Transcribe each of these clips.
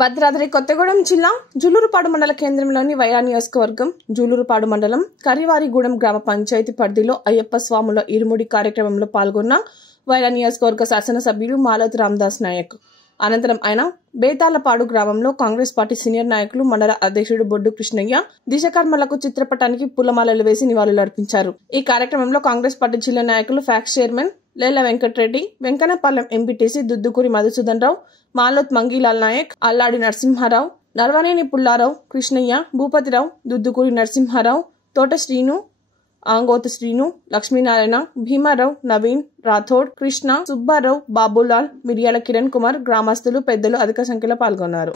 భద్రాద్రి కొత్తగూడెం జిల్లా జూలూరుపాడు మండల కేంద్రంలోని వైరా నియోజకవర్గం జూలూరుపాడు మండలం కరివారిగూడెం గ్రామ పంచాయతీ పరిధిలో అయ్యప్ప స్వాముల ఇరుముడి కార్యక్రమంలో పాల్గొన్న వైరా నియోజకవర్గ శాసనసభ్యులు మాలోతు రామదాస్ నాయక్. అనంతరం ఆయన బేతాలపాడు గ్రామంలో కాంగ్రెస్ పార్టీ సీనియర్ నాయకులు మండల అధ్యక్షుడు బొడ్డు కృష్ణయ్య దిశకర్మలకు చిత్రపటానికి పూలమాలలు వేసి నివాళులర్పించారు. ఈ కార్యక్రమంలో కాంగ్రెస్ పార్టీ జిల్లా నాయకులు PACS chairman Lella Venkatareddy, Venkannapalem MPTC Duddukuri Madhusudan Rao, Maloth Mangilal Naik, Alladi Narasimharao, Narvaneni Pullarao, Krishnaiah, Bhupathirao, Duddukuri Narasimharao, Thota Srinu, Angothu Srinu, Lakshminarayana, Bhimarao, Naveen, Rathod, Krishna, Subbarao, Babulal, మిరియాల కిరణ్ కుమార్, గ్రామస్తులు, పెద్దలు అధిక సంఖ్యలో పాల్గొన్నారు.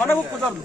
మనకు కుదరదు.